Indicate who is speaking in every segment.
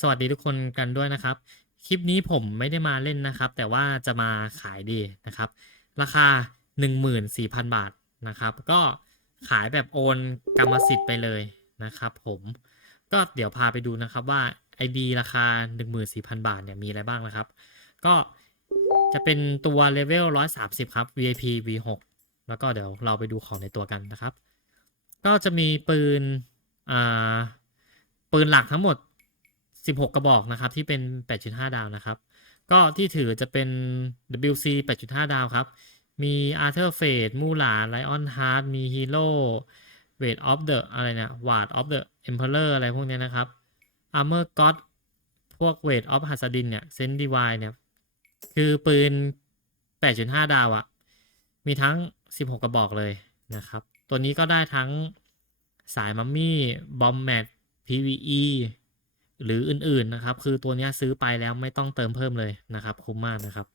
Speaker 1: สวัสดีทุกคนกันด้วยนะครับ คลิปนี้ผมไม่ได้มาเล่นนะครับ แต่ว่าจะมาขายดีนะครับ ราคา 14,000 บาทนะครับ ก็ขายแบบโอนกรรมสิทธิ์ไปเลยนะครับผมก็เดี๋ยวพาไปดูนะครับว่า ID ราคา 14,000 บาทเนี่ยมีอะไรบ้างนะครับ ก็จะเป็นตัวเลเวล130 ครับ VIP V6 แล้วก็เดี๋ยวเราไปดูของในตัวกันนะครับ ก็จะมีปืนอ่าปืนหลักทั้งหมด 16 กระบอกนะครับ ที่เป็น 8.5 ดาวนะครับ ก็ที่ถือจะเป็น WC 8.5 ดาวครับ มี Arthur Fate มูหลา Lion Heart มี Hero Weight of the อะไรเนี่ย Ward of the Emperor อะไรพวกเนี้ยนะครับ Armor God พวก Weight of h a s a d i n เนี่ย Sense Divine เนี่ย คือปืน 8.5 ดาวอะมีทั้ง 16 กระบอกเลยนะครับ ตัวนี้ก็ได้ทั้งสายมัมมี่ บอมแมท PVE หรืออื่นๆนะครับ คือตัวนี้ซื้อไปแล้วไม่ต้องเติมเพิ่มเลยนะครับ คุ้มมากนะครับ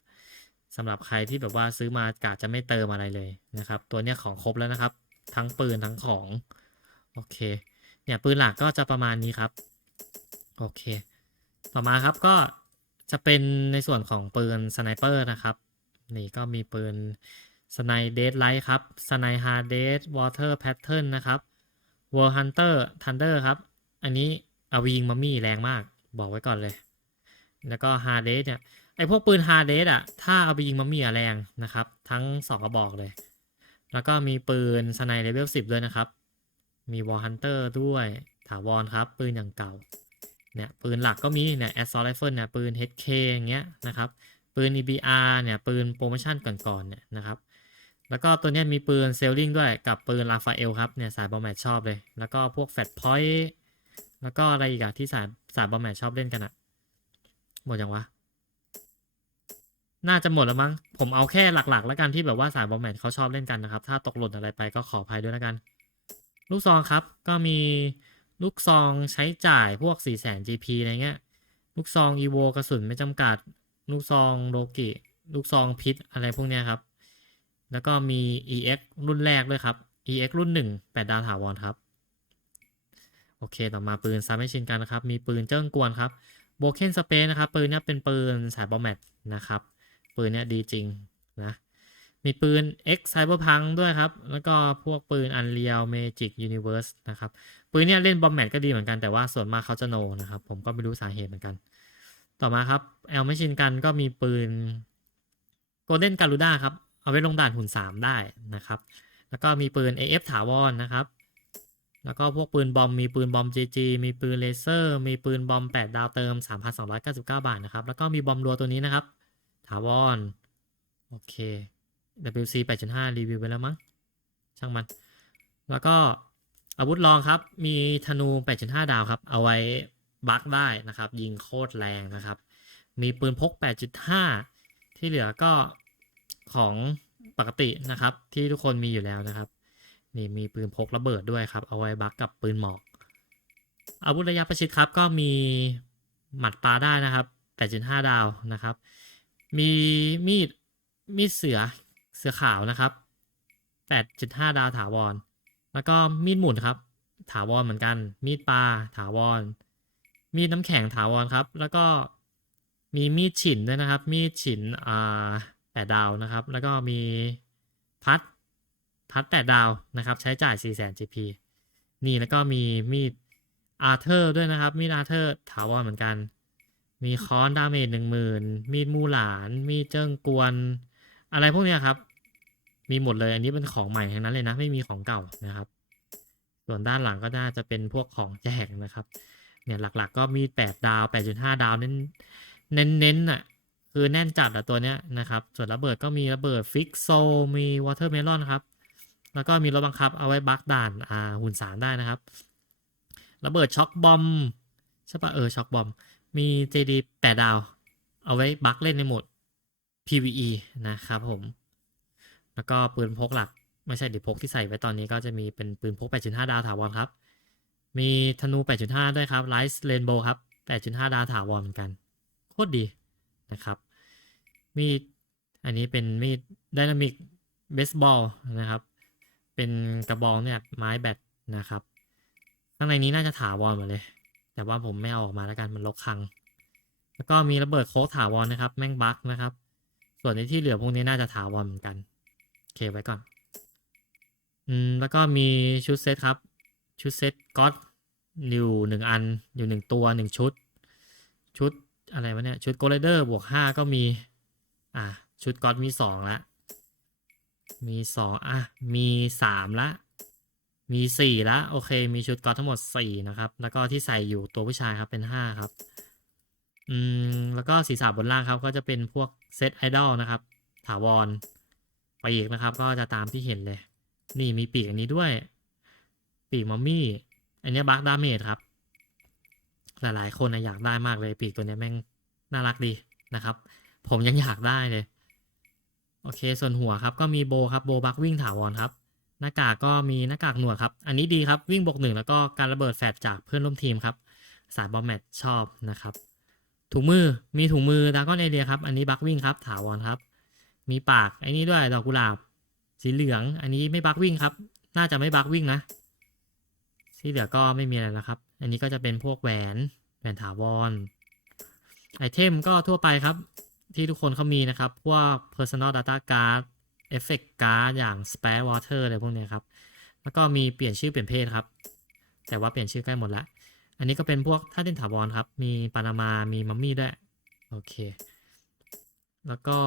Speaker 1: สำหรับใครที่แบบว่าซื้อมากะจะไม่เติมอะไรเลยนะครับ ตัวนี้ของครบแล้วนะครับ ทั้งปืนทั้งของโอเค เนี่ยปืนหลักก็จะประมาณนี้ครับโอเค ต่อมาครับก็จะเป็นในส่วนของปืนสไนเปอร์นะครับนี่ก็มีปืนสไนเดดไลท์ครับสไนฮาร์เดดวอเตอร์แพทเทิร์นนะครับวอลฮันเตอร์ทันเดอร์ครับ อันนี้ อาไปยิงมัมมี่แรงมาก บอกไว้ก่อนเลย แล้วก็ฮาร์เดสเนี่ยไอพวกปืนฮาร์เดสอะถ้าเอาไปยิงมัมมี่อะแรงนะครับ ทั้งสองกระบอกเลย แล้วก็มีปืนสไนเลเวลสิบด้วยนะครับ มีวอลฮันเตอร์ด้วยถาวรครับ ปืนอย่างเก่าเนี่ยปืนหลักก็มีเนี่ยแอสซอลไรเฟิลเนี่ยปืน HK อย่างเงี้ยนะครับ ปืน EBR เนี่ยปืนโปรโมชั่นก่อนๆเนี่ยนะครับแล้วก็ตัวเนี้ยมีปืนเซลลิงด้วยกับปืนลาฟาเอลครับเนี่ยสายบอมแมทชอบเลย แล้วก็พวกแฟตพอยต์ แล้วก็อะไรอีกอะที่สายสายบอมแมทชอบเล่นกันอะหมดยังวะ น่าจะหมดแล้วมั้ง ผมเอาแค่หลักๆ แล้วกันที่แบบว่าสายบอมแมทเขาชอบเล่นกันนะครับ ถ้าตกหล่นอะไรไปก็ขออภัยด้วยแล้วกัน ลูกซองครับ ก็มีลูกซองใช้จ่ายพวก4 0 0 0 0 0 GP อะไรเงี้ย ลูกซองอีโวกระสุนไม่จำกัด ลูกซองโลกิลูกซองพิษอะไรพวกเนี้ยครับ แล้วก็มี EX รุ่นแรกด้วยครับ EX รุ่น 1 8 ดาวถาวรครับ โอเค ต่อมาปืนซาไม่ชินกันนะครับ มีปืนเจิ้งกวนครับโบเคนสเปซนะครับ ปืนเนี้ยเป็นปืนสายบอมแมทนะครับ ปืนเนี้ยดีจริงนะ มีปืน X Cyberpunk ด้วยครับ แล้วก็พวกปืน Unreal Magic Universe นะครับ ปืนเนี้ยเล่นบอมแมทก็ดีเหมือนกัน แต่ว่าส่วนมากเขาจะโนนะครับ ผมก็ไม่รู้สาเหตุเหมือนกัน ต่อมาครับแอลไม่ชินกันก็มีปืน Golden Garuda ครับ เอาไว้ลงด่านหุ่น 3 ได้นะครับ แล้วก็มีปืน AF ถาวรนะครับ แล้วก็พวกปืนบอมมีปืนบอม JG มีปืนเลเซอร์ มีปืนบอม 8 ดาวเติม 3,299 บาทนะครับ แล้วก็มีบอมรัวตัวนี้นะครับ ถาวร โอเค WC 8.5 รีวิวไปแล้วมั้ง ช่างมัน แล้วก็อาวุธรองครับ มีธนู 8.5 ดาวครับ เอาไว้บักได้นะครับ ยิงโคตรแรงนะครับ มีปืนพก 8.5 ที่เหลือก็ของปกตินะครับ ที่ทุกคนมีอยู่แล้วนะครับ นี่มีปืนพกระเบิดด้วยครับ เอาไว้บักกับปืนหมอก อาวุธระยะประชิดครับ ก็มีหมัดปลาได้นะครับ 8.5 ดาวนะครับ มีมีดมีดเสือเสือขาวนะครับ 8.5 ดาวถาวร แล้วก็มีดหมุนครับ ถาวรเหมือนกัน มีดปลาถาวร มีดน้ำแข็งถาวรครับ แล้วก็มีมีดฉินด้วยนะครับ มีดฉินอ่าแปดดาวนะครับ แล้วก็มีพัด พัดแปดดาวนะครับใช้จ่าย 4 0 0 0 0 GP นี่แล้วก็มีมีดอาร์เธอร์ด้วยนะครับ มีดอาร์เธอร์ถาวรเหมือนกัน มีค้อนดาเมจหนึ่งหมื่นมีดมูหลาน มีดเจิ้งกวน อะไรพวกนี้ครับ มีหมดเลยอันนี้เป็นของใหม่ทั้งนั้นเลยนะ ไม่มีของเก่านะครับ ส่วนด้านหลังก็น่าจะเป็นพวกของแจกนะครับเนี่ยหลักๆ ก็มีแปดดาวแปดจุดห้าดาวเน้นเน้นเน้นอะคือแน่นจัดอะตัวเนี้ยนะครับ ส่วนระเบิดก็มีระเบิดฟิกโซมีวอเตอร์เมลอนครับ แล้วก็มีรถบังคับเอาไว้บักด่านอ่าหุ่นสามได้นะครับ ระเบิดช็อคบอมใช่ปะเออช็อคบอม มี JD 8ดดาว เอาไว้บักเล่นในโหมด PVE นะครับผม แล้วก็ปืนพกหลัก ไม่ใช่ดิพกที่ใส่ไว้ตอนนี้ก็จะมีเป็นปืนพก 8.5 ดาวถาวรครับ มีธนู 8.5 ด้วยครับ Light Rainbow ครับ 8.5 ดาวถาวรเหมือนกัน โคตรดีนะครับ มีดอันนี้เป็นมีด Dynamic Baseball นะครับ เป็นกระบองเนี่ยไม้แบตนะครับ ข้างในนี้น่าจะถาวรหมดเลย แต่ว่าผมไม่เอาออกมาแล้วกันมันลกคัง แล้วก็มีระเบิดโค้กถาวรนะครับ แม่งบั๊กนะครับ ส่วนในที่เหลือพวกนี้น่าจะถาวรเหมือนกันโอเคไว้ก่อน อืมแล้วก็มีชุดเซตครับ ชุดเซตก็อดอยู่หนึ่งอันอยู่หนึ่งตัวหนึ่งชุด ชุดอะไรวะเนี่ย ชุดโกลเดอร์บวกห้าก็มี อะชุดก็อดมีสองละ มีสองอะ มีสามละ มีสี่ละ โอเค มีชุดกอทั้งหมดสี่นะครับ แล้วก็ที่ใส่อยู่ตัวผู้ชายครับเป็นห้าครับ อืม แล้วก็ศีรษะบนล่างครับ ก็จะเป็นพวกเซตไอดอลนะครับ ถาวรปีกนะครับ ก็จะตามที่เห็นเลย นี่มีปีกอันนี้ด้วย ปีกมัมมี่ อันนี้บักดาเมจครับ หลายๆ คนนะอยากได้มากเลยปีกตัวนี้แม่งน่ารักดีนะครับ ผมยังอยากได้เลย โอเค ส่วนหัวครับก็มีโบครับโบบักวิ่งถาวรครับ หน้ากากก็มีหน้ากากหนวดครับ อันนี้ดีครับวิ่งบวกหนึ่งแล้วก็การระเบิดแฟลชจากเพื่อนร่วมทีมครับ สายบอมแมทชอบนะครับ ถุงมือมีถุงมือดากอนเอเรียครับ อันนี้บักวิ่งครับถาวรครับ มีปากไอ้นี้ด้วยดอกกุหลาบ สีเหลือง อันนี้ไม่บักวิ่งครับ น่าจะไม่บักวิ่งนะที่เหลือก็ไม่มีอะไรแล้วครับ อันนี้ก็จะเป็นพวกแหวน แหวนถาวร ไอเทมก็ทั่วไปครับ ที่ทุกคนเขามีนะครับ พวก personal data card effect card อย่าง spare water อะไรพวกเนี้ยครับ แล้วก็มีเปลี่ยนชื่อเปลี่ยนเพศครับ แต่ว่าเปลี่ยนชื่อใกล้หมดละ อันนี้ก็เป็นพวกท่าเต้นถาวรครับ มีปานามา มีมัมมี่ด้วย โอเค แล้วก็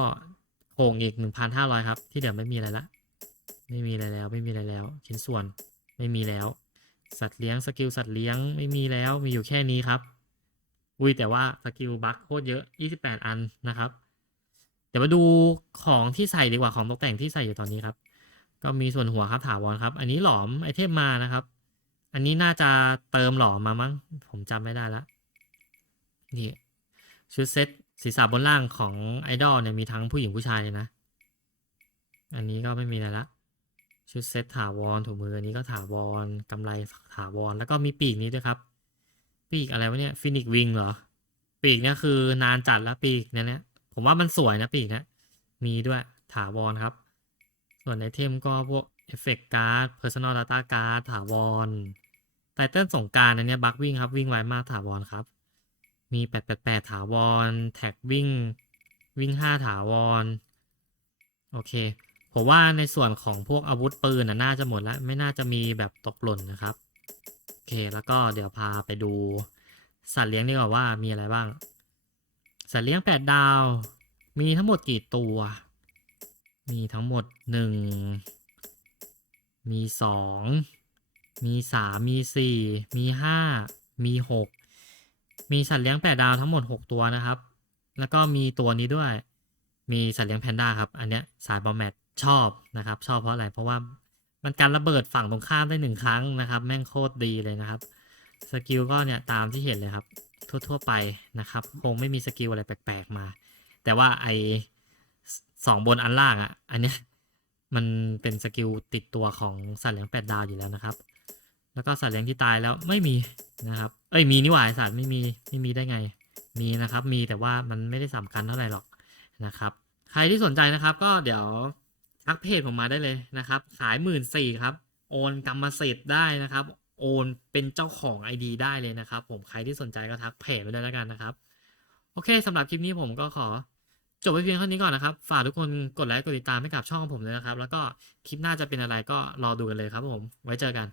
Speaker 1: โคงอีกหนึ่งพันห้าร้อยครับ ที่เหลือไม่มีอะไรละ ไม่มีอะไรแล้ว ไม่มีอะไรแล้ว ชิ้นส่วนไม่มีแล้ว สัตว์เลี้ยงสกิลสัตว์เลี้ยงไม่มีแล้ว มีอยู่แค่นี้ครับ อุ้ยแต่ว่าสกิลบัคโคตรเยอะ 28 อันนะครับ เดี๋ยวมาดูของที่ใส่ดีกว่าของตกแต่งที่ใส่อยู่ตอนนี้ครับ ก็มีส่วนหัวครับถาวรครับ อันนี้หลอมไอเทมมานะครับ อันนี้น่าจะเติมหลอมมามั้ง ผมจำไม่ได้ละ นี่ชุดเซ็ตศีรษะบนล่างของไอดอลเนี่ยมีทั้งผู้หญิงผู้ชายเลยนะ อันนี้ก็ไม่มีอะไรละ ชุดเซ็ตถาวรถุงมืออันนี้ก็ถาวรกำไรถาวรแล้วก็มีปีกนี้ด้วยครับ ปีกอะไรวะเนี่ยฟินิกวิงเหรอ ปีกเนี่ยคือนานจัดแล้วปีกเนี่ยนี่ยผมว่ามันสวยนะปีกเนี่ยมีด้วยถาวรครับ ส่วนไอเทมก็พวกเอฟเฟกต์การ์ดเพอร์ซันอลดาต้าการ์ดถาวรไตเติ้ลสงการอันเนี้ยบักวิ่งครับวิ่งไวมากถาวรครับ มีแปดแปดแปดถาวร แท็กวิ่ง วิ่งห้าถาวร โอเค ผมว่าในส่วนของพวกอาวุธปืนน่าจะหมดแล้ว ไม่น่าจะมีแบบตกหล่นนะครับ เค แล้วก็เดี๋ยวพาไปดูสัตว์เลี้ยงดีกว่าว่ามีอะไรบ้าง สัตว์เลี้ยงแปดดาว มีทั้งหมดกี่ตัว มีทั้งหมดหนึ่งมีสองมีสามมีสี่มีห้ามีหกมีสัตว์เลี้ยงแปดดาวทั้งหมดหกตัวนะครับ แล้วก็มีตัวนี้ด้วย มีสัตว์เลี้ยงแพนด้าครับ อันเนี้ยสายบอมแมทชอบนะครับ ชอบเพราะอะไร เพราะว่า มันการระเบิดฝั่งตรงข้ามได้หนึ่งครั้งนะครับ แม่งโคตรดีเลยนะครับสกิลก็เนี่ยตามที่เห็นเลยครับ ทั่วๆไปนะครับ คงไม่มีสกิลอะไรแปลกๆมา แต่ว่าไอสองบนอันล่างอะ่ะ อันเนี้ยมันเป็นสกิลติดตัวของสัตว์เลี้ยงแปดดาวอยู่แล้วนะครับ แล้วก็สัตว์เลี้ยงที่ตายแล้วไม่มีนะครับ เอ้ยมีนี่หว่าสัตว์ไม่มีไม่มีได้ไง มีนะครับ มีแต่ว่ามันไม่ได้สำคัญเท่าไหร่หรอกนะครับ ใครที่สนใจนะครับ ก็เดี๋ยว ทักเพจผมมาได้เลยนะครับ ขายหมื่นสี่ครับ โอนกรรมสิทธิ์ได้นะครับ โอนเป็นเจ้าของ ID ได้เลยนะครับ ผมใครที่สนใจก็ทักเพจไปได้แล้วกันนะครับ โอเคสำหรับคลิปนี้ผมก็ขอจบไปเพียงเท่านี้ก่อนนะครับ ฝากทุกคนกดไลค์กดติดตามให้กับช่องของผมเลยนะครับ แล้วก็คลิปหน้าจะเป็นอะไรก็รอดูกันเลยครับผม ไว้เจอกัน